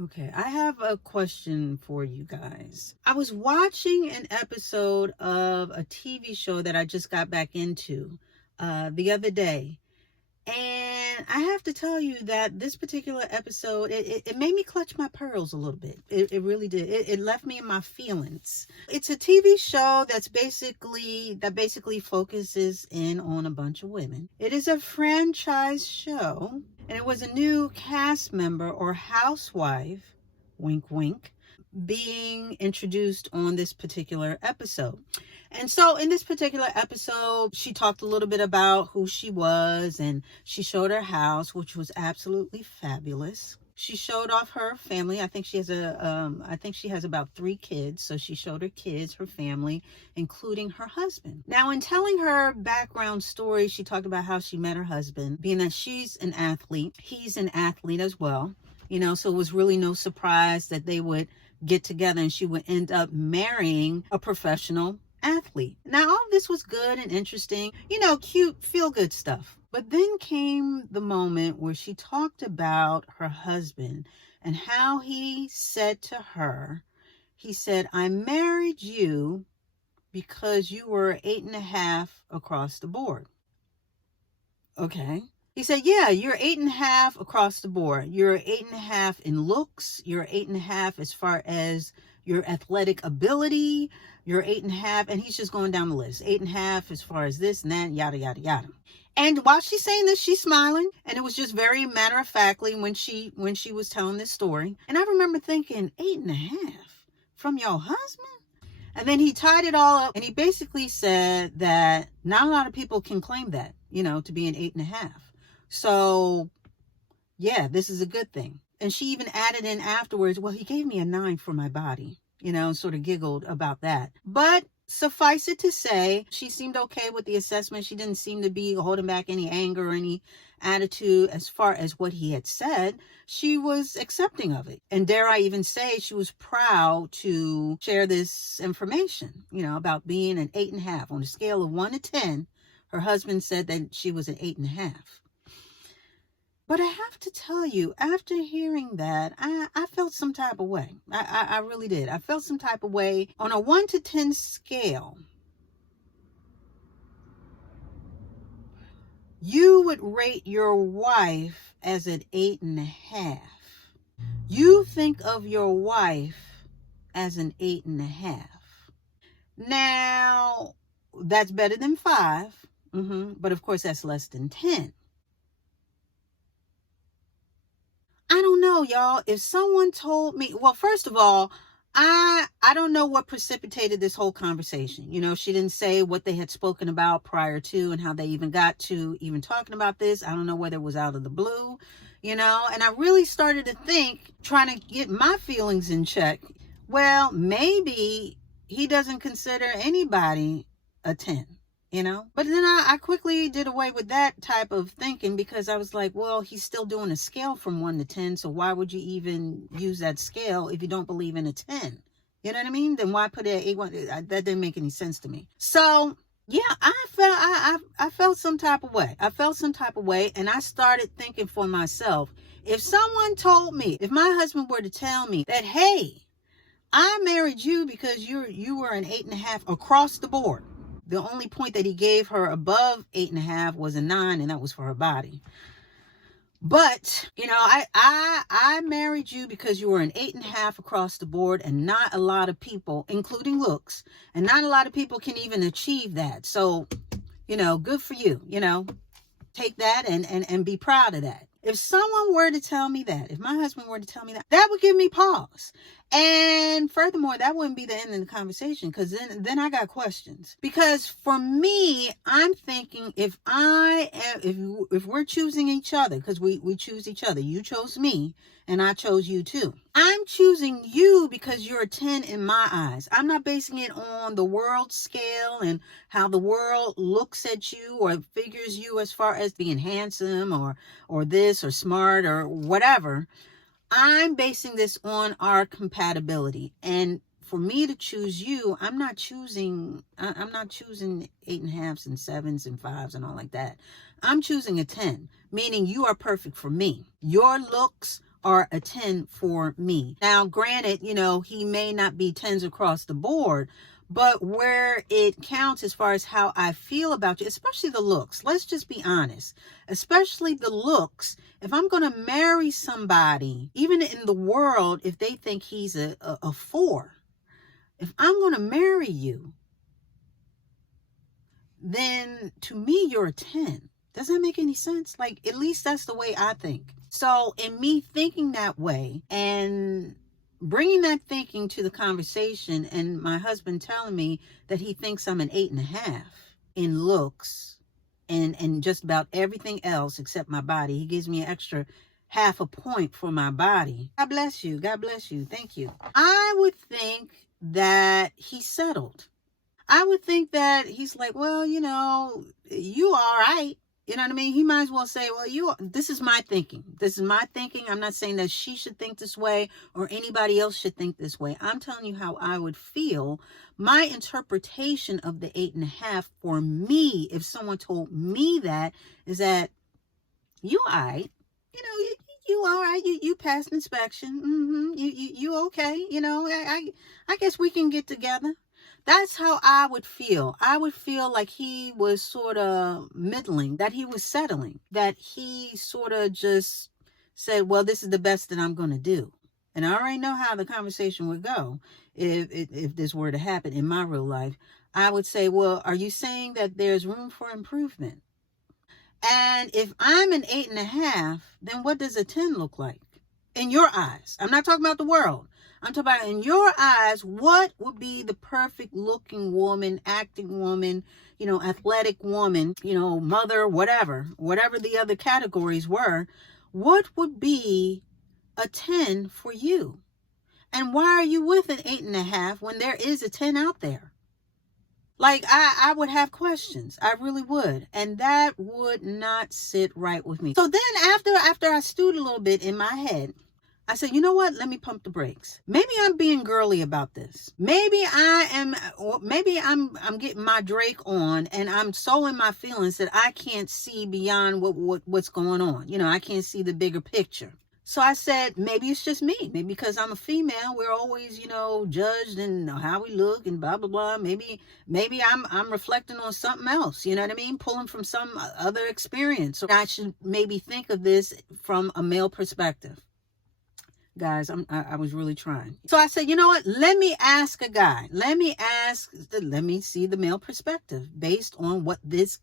Okay, I have a question for you guys. I was watching an episode of a TV show that I just got back into the other day. And I have to tell you that this particular episode, it made me clutch my pearls a little bit. It really did. It left me in my feelings. It's a TV show that basically focuses in on a bunch of women. It is a franchise show, and it was a new cast member or housewife, wink wink, being introduced on this particular episode. And so in this particular episode, she talked a little bit about who she was, and she showed her house, which was absolutely fabulous. She showed off her family. I think she has about 3 kids. So she showed her kids, her family, including her husband. Now, in telling her background story, she talked about how she met her husband, being that she's an athlete. He's an athlete as well. So it was really no surprise that they would get together and she would end up marrying a professional athlete. Now, all this was good and interesting, cute, feel good stuff. But then came the moment where she talked about her husband and how he said to her, he said, "I married you because you were 8.5 across the board." Okay. He said, "Yeah, you're 8.5 across the board. You're 8.5 in looks. You're 8.5 as far as your athletic ability. You're 8.5." And he's just going down the list. 8.5 as far as this and that, yada, yada, yada. And while she's saying this, she's smiling. And it was just very matter of factly when she was telling this story. And I remember thinking, 8.5 from your husband? And then he tied it all up. And he basically said that not a lot of people can claim that, to be an 8.5. So, yeah, this is a good thing. And she even added in afterwards, well, he gave me a 9 for my body, sort of giggled about that. But suffice it to say, she seemed okay with the assessment. She didn't seem to be holding back any anger or any attitude as far as what he had said. She was accepting of it. And dare I even say, she was proud to share this information, about being an 8.5. On a scale of 1 to 10, her husband said that she was an 8.5. But I have to tell you, after hearing that, I felt some type of way. I really did. I felt some type of way. On a 1 to 10 scale, you would rate your wife as an 8.5. You think of your wife as an 8.5. Now, that's better than 5. But of course, that's less than 10. I don't know, y'all. If someone told me, well, first of all, I don't know what precipitated this whole conversation. She didn't say what they had spoken about prior to and how they even got to even talking about this. I don't know whether it was out of the blue, and I really started to think, trying to get my feelings in check. Well, maybe he doesn't consider anybody a 10. But then I quickly did away with that type of thinking because I was like, well, he's still doing a scale from 1 to 10. So why would you even use that scale if you don't believe in a 10? You know what I mean? Then why put it at 8? That didn't make any sense to me. So yeah, I felt some type of way. I felt some type of way. And I started thinking for myself, if someone told me, if my husband were to tell me that, hey, I married you because you were an 8.5 across the board. The only point that he gave her above 8.5 was a 9, and that was for her body. But, I married you because you were an 8.5 across the board, and not a lot of people, including looks, and not a lot of people can even achieve that. So, good for you, take that and be proud of that. If someone were to tell me that, if my husband were to tell me that, that would give me pause. And furthermore, that wouldn't be the end of the conversation, because then I got questions. Because for me, I'm thinking if we're choosing each other, because we choose each other, you chose me and I chose you too. I'm choosing you because you're a 10 in my eyes. I'm not basing it on the world scale and how the world looks at you or figures you as far as being handsome or this or smart or whatever. I'm basing this on our compatibility. And for me to choose you, I'm not choosing 8.5s and 7s and 5s and all like that. I'm choosing a 10, meaning you are perfect for me. Your looks are a 10 for me. Now, granted, he may not be 10s across the board, but where it counts as far as how I feel about you, especially the looks, let's just be honest, especially the looks. If I'm going to marry somebody, even in the world, if they think he's a 4, if I'm going to marry you, then to me, you're a 10. Does that make any sense? Like, at least that's the way I think. So in me thinking that way and bringing that thinking to the conversation, and my husband telling me that he thinks I'm an 8.5 in looks and just about everything else except my body. He gives me an extra half a point for my body. God bless you. God bless you. Thank you. I would think that he's settled. I would think that he's like, well, you all right. You know what I mean? He might as well say, well, this is my thinking. This is my thinking. I'm not saying that she should think this way or anybody else should think this way. I'm telling you how I would feel. My interpretation of the 8.5 for me, if someone told me that, is that you all right. You all right. You passed inspection. You okay. I guess we can get together. That's how I would feel. I would feel like he was sort of middling, that he was settling, that he sort of just said, well, this is the best that I'm going to do. And I already know how the conversation would go if this were to happen in my real life. I would say, well, are you saying that there's room for improvement? And if I'm an 8.5, then what does a 10 look like in your eyes? I'm not talking about the world. I'm talking about in your eyes, what would be the perfect looking woman, acting woman, athletic woman, mother, whatever the other categories were. What would be a 10 for you? And why are you with an 8.5 when there is a 10 out there? Like, I would have questions. I really would. And that would not sit right with me. So then after I stewed a little bit in my head, I said, you know what? Let me pump the brakes. Maybe I'm being girly about this. Maybe I'm getting my Drake on and I'm so in my feelings that I can't see beyond what's going on. I can't see the bigger picture. So I said, maybe it's just me. Maybe because I'm a female, we're always, judged and how we look and blah, blah, blah. Maybe I'm reflecting on something else. You know what I mean? Pulling from some other experience. So I should maybe think of this from a male perspective. Guys, I was really trying. So I said, you know what? Let me ask a guy. Let me see the male perspective based on what this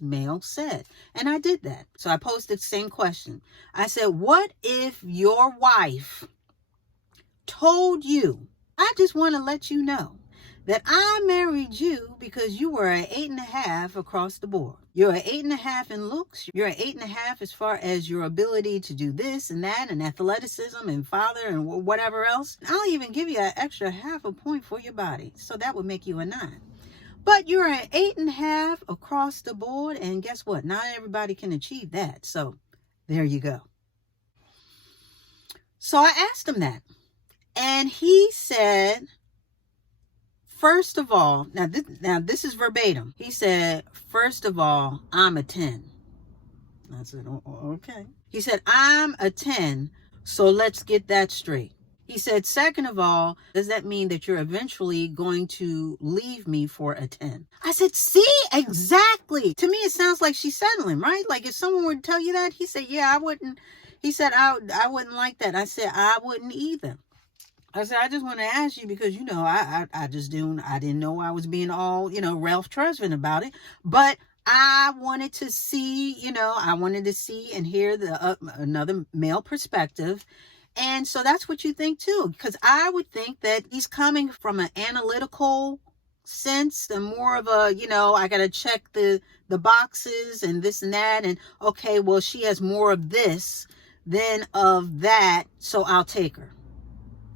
male said. And I did that. So I posted the same question. I said, what if your wife told you, I just want to let you know that I married you because you were an 8.5 across the board. You're an 8.5 in looks. You're an 8.5 as far as your ability to do this and that and athleticism and father and whatever else. I'll even give you an extra half a point for your body. So that would make you a 9. But you're an 8.5 across the board. And guess what? Not everybody can achieve that. So there you go. So I asked him that. And he said, first of all, now this is verbatim. He said, first of all, I'm a 10. I said, oh, okay. He said, I'm a 10, so let's get that straight. He said, second of all, does that mean that you're eventually going to leave me for a 10? I said, see, exactly. To me, it sounds like she's settling, right? Like if someone were to tell you that, he said, yeah, I wouldn't. He said, I wouldn't like that. I said, I wouldn't either. I said, I just want to ask you because, I didn't know I was being all, Ralph Tresvant about it. But I wanted to see, and hear another male perspective. And so that's what you think too. Because I would think that he's coming from an analytical sense and more of a, I got to check the boxes and this and that. And okay, well, she has more of this than of that. So I'll take her.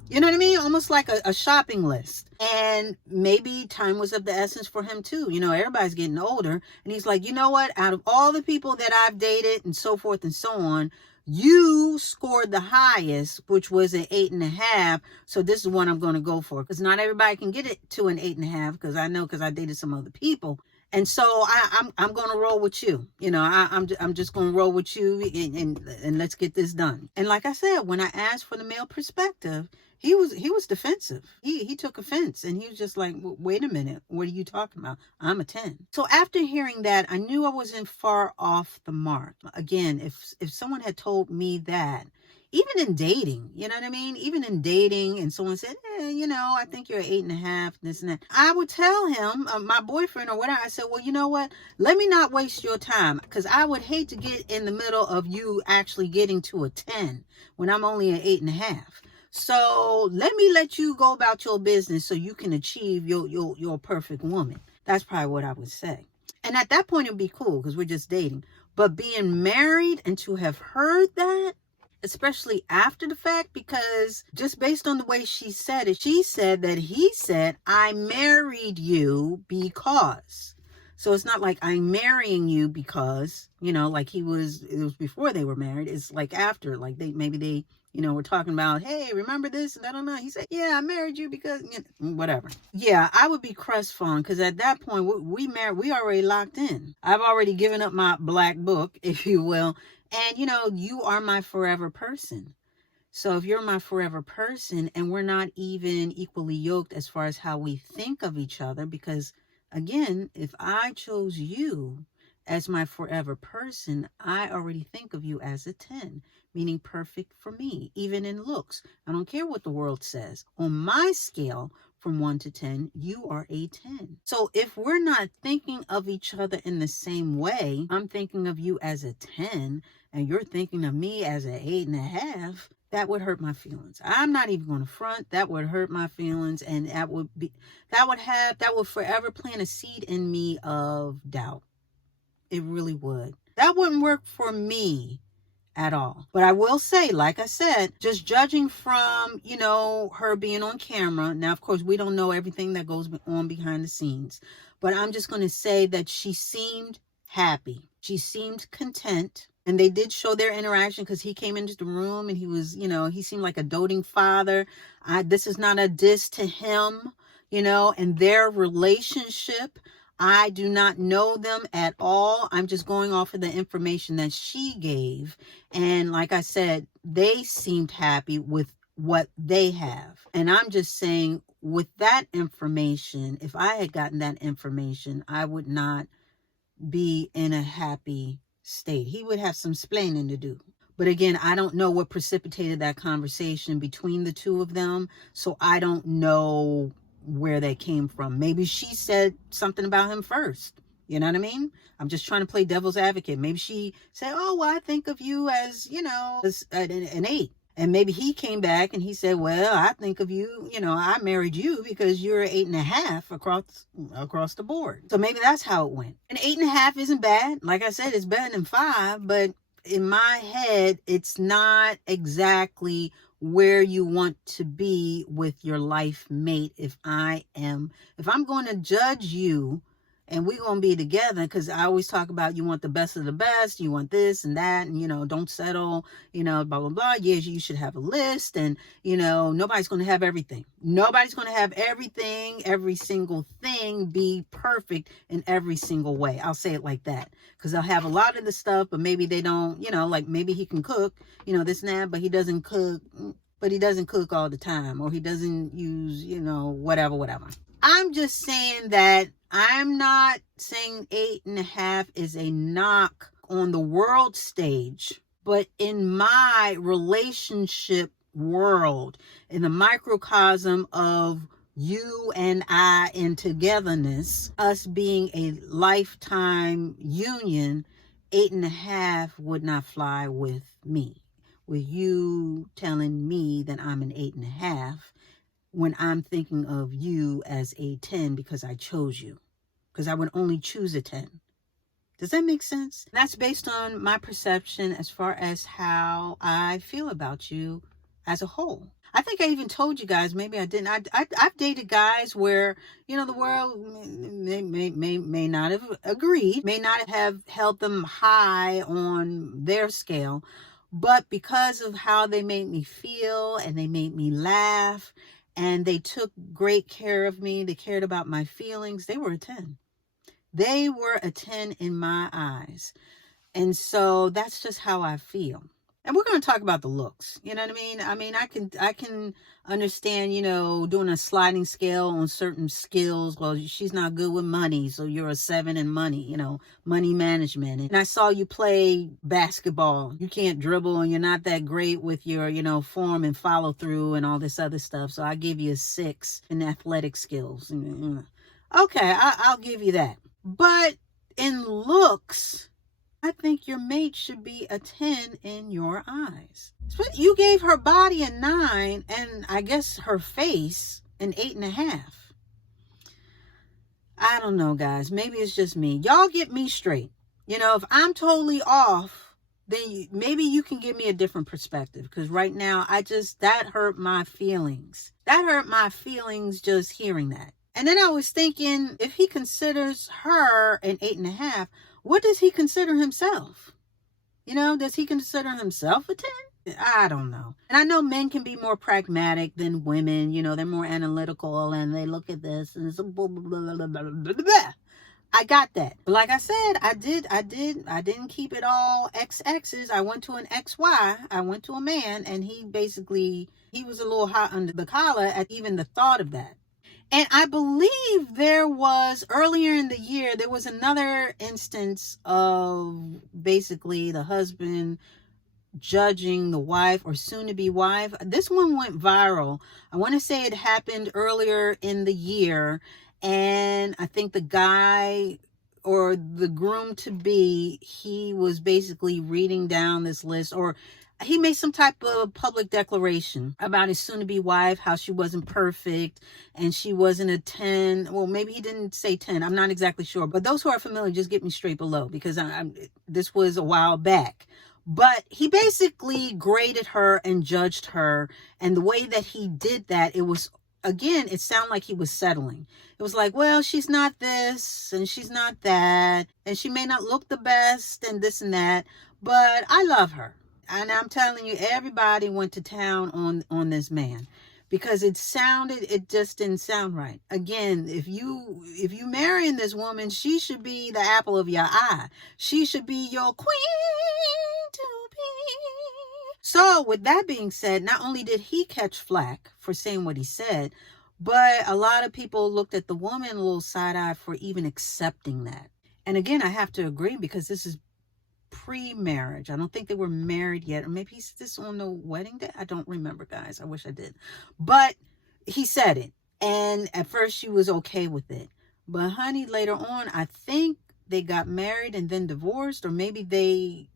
You know what I mean? Almost like a shopping list. And maybe time was of the essence for him too. Everybody's getting older. And he's like, you know what? Out of all the people that I've dated and so forth and so on, you scored the highest, which was an 8.5. So this is what I'm going to go for. Because not everybody can get it to an 8.5. Because I know, because I dated some other people. And so I'm going to roll with you. I'm just going to roll with you, and let's get this done. And like I said, when I asked for the male perspective, he was defensive. He took offense, and he was just like, wait a minute, what are you talking about? I'm a 10. So after hearing that, I knew I wasn't far off the mark. Again, if someone had told me that, even in dating, you know what I mean? Even in dating, and someone said, I think you're 8.5, this and that. I would tell him, my boyfriend or whatever, I said, well, you know what? Let me not waste your time, because I would hate to get in the middle of you actually getting to a 10 when I'm only an 8.5. So let you go about your business so you can achieve your perfect woman. That's probably what I would say. And at that point, it'd be cool because we're just dating. But being married and to have heard that, especially after the fact, because just based on the way she said it, she said that he said, I married you because. So it's not like I'm marrying you because, like it was before they were married. It's like after, like maybe they we're talking about, hey, remember this? And I don't know. He said, yeah, I married you because, whatever. Yeah, I would be crestfallen because at that point, we married, we already locked in. I've already given up my black book, if you will. And, you are my forever person. So if you're my forever person and we're not even equally yoked as far as how we think of each other, because again, if I chose you as my forever person, I already think of you as a 10, meaning perfect for me, even in looks. I don't care what the world says. On my scale, from 1 to 10, you are a 10. So if we're not thinking of each other in the same way, I'm thinking of you as a 10, and you're thinking of me as an 8.5, that would hurt my feelings. I'm not even going to front. That would hurt my feelings, and that would forever plant a seed in me of doubt. It really would. That wouldn't work for me at all. But I will say, like I said, just judging from, her being on camera. Now, of course, we don't know everything that goes on behind the scenes, but I'm just going to say that she seemed happy. She seemed content. And they did show their interaction because he came into the room and he was, he seemed like a doting father. This is not a diss to him, and their relationship. I do not know them at all. I'm just going off of the information that she gave. And like I said, they seemed happy with what they have. And I'm just saying, with that information, if I had gotten that information, I would not be in a happy state. He would have some splaining to do. But again, I don't know what precipitated that conversation between the two of them. So I don't know where they came from. Maybe she said something about him first. You know what I mean? I'm just trying to play devil's advocate. Maybe she said, oh, well, I think of you as, as an 8. And maybe he came back and he said, well, I think of you, I married you because you're 8.5 across the board. So maybe that's how it went. And 8.5 isn't bad. Like I said, it's better than 5, but in my head, it's not exactly where you want to be with your life mate. If I'm going to judge you and we're going to be together, because I always talk about you want the best of the best, you want this and that, and, don't settle, blah, blah, blah. Yes, you should have a list, and, nobody's going to have everything. Nobody's going to have everything, every single thing be perfect in every single way. I'll say it like that, because they'll have a lot of the stuff, but maybe they don't, like maybe he can cook, this and that, but he doesn't cook. But he doesn't cook all the time, or he doesn't use, whatever. I'm just saying that I'm not saying 8.5 is a knock on the world stage, but in my relationship world, in the microcosm of you and I in togetherness, us being a lifetime union, 8.5 would not fly with me. With you telling me that I'm an 8.5 when I'm thinking of you as a 10 because I chose you. Because I would only choose a 10. Does that make sense? That's based on my perception as far as how I feel about you as a whole. I think I even told you guys, maybe I didn't. I've dated guys where, the world may not have agreed, may not have held them high on their scale. But because of how they made me feel and they made me laugh and they took great care of me, they cared about my feelings, they were a 10. They were a 10 in my eyes. And so that's just how I feel. And we're going to talk about the looks. You know what I mean? I can understand, doing a sliding scale on certain skills. Well, she's not good with money, so you're a 7 in money, money management. And I saw you play basketball. You can't dribble and you're not that great with your, form and follow through and all this other stuff. So I give you a 6 in athletic skills. Okay, I'll give you that. But in looks, I think your mate should be a 10 in your eyes. You gave her body a 9, and I guess her face an 8.5. I don't know, guys. Maybe it's just me. Y'all get me straight. If I'm totally off, then maybe you can give me a different perspective. Because right now, that hurt my feelings. That hurt my feelings just hearing that. And then I was thinking, if he considers her an 8.5, what does he consider himself? Does he consider himself a 10? I don't know. And I know men can be more pragmatic than women. They're more analytical and they look at this and it's blah, blah, blah, blah, blah, blah, blah. I got that. But like I said, I didn't keep it all XX's. I went to an XY. I went to a man and he was a little hot under the collar at even the thought of that. And I believe there was, earlier in the year, there was another instance of basically the husband judging the wife or soon-to-be wife. This one went viral. I want to say it happened earlier in the year. And I think the guy or the groom-to-be, he was basically reading down this list, or he made some type of public declaration about his soon-to-be wife, how she wasn't perfect and she wasn't a 10. Well, maybe he didn't say 10. I'm not exactly sure. But those who are familiar, just get me straight below, because this was a while back. But he basically graded her and judged her. And the way that he did that, it was, again, it sounded like he was settling. It was like, well, she's not this and she's not that. And she may not look the best and this and that. But I love her. And I'm telling you, everybody went to town on this man, because it just didn't sound right. Again, if you marrying this woman, she should be the apple of your eye. She should be your queen to be. So with that being said, not only did he catch flack for saying what he said, but a lot of people looked at the woman a little side-eye for even accepting that. And again, I have to agree, because this is pre-marriage. I don't think they were married yet, or maybe he's just on the wedding day. I don't remember, guys. I wish I did. But he said it, and at first she was okay with it. But honey, later on, I think they got married and then divorced, or maybe they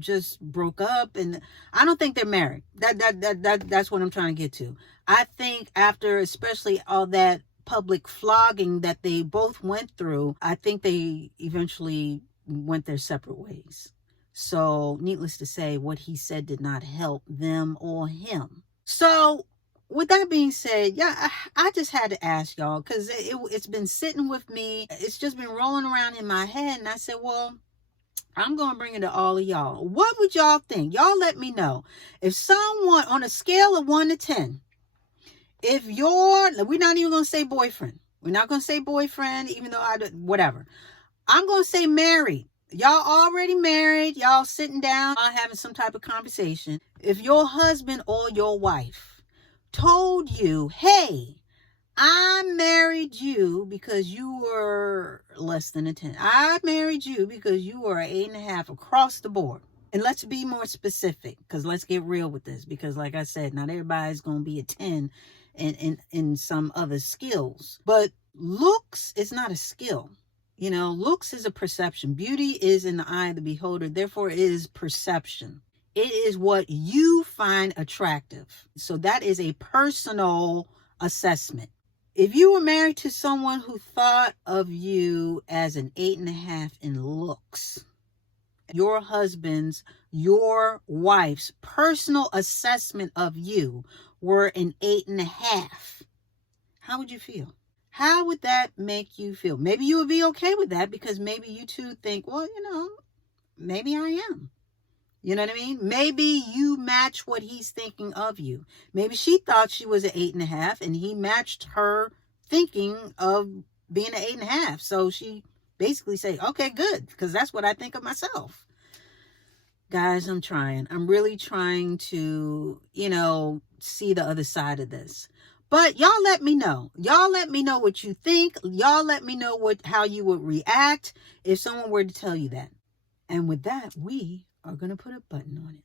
just broke up, and I don't think they're married. That's what I'm trying to get to. I think after, especially all that public flogging that they both went through, I think they eventually went their separate ways. So needless to say, what he said did not help them or him. So with that being said, yeah, I just had to ask y'all, because it's been sitting with me. It's just been rolling around in my head. And I said, well, I'm going to bring it to all of y'all. What would y'all think? Y'all let me know. If someone, on a scale of 1 to 10, we're not even going to say boyfriend. We're not going to say boyfriend, even though whatever. I'm going to say married. Y'all already married. Y'all sitting down, having some type of conversation. If your husband or your wife told you, hey, I married you because you were less than a 10. I married you because you were an 8.5 across the board. And let's be more specific, because let's get real with this. Because like I said, not everybody's going to be a 10 in some other skills. But looks is not a skill. Looks is a perception. Beauty is in the eye of the beholder. Therefore, it is perception. It is what you find attractive. So that is a personal assessment. If you were married to someone who thought of you as an 8.5 in looks, your husband's, your wife's personal assessment of you were an 8.5, how would you feel? How would that make you feel? Maybe you would be okay with that, because maybe you two think, well, maybe I am. You know what I mean? Maybe you match what he's thinking of you. Maybe she thought she was an 8.5 and he matched her thinking of being an 8.5. So she basically say, okay, good, because that's what I think of myself. Guys, I'm trying. I'm really trying to, see the other side of this. But y'all let me know. Y'all let me know what you think. Y'all let me know how you would react if someone were to tell you that. And with that, we are going to put a button on it.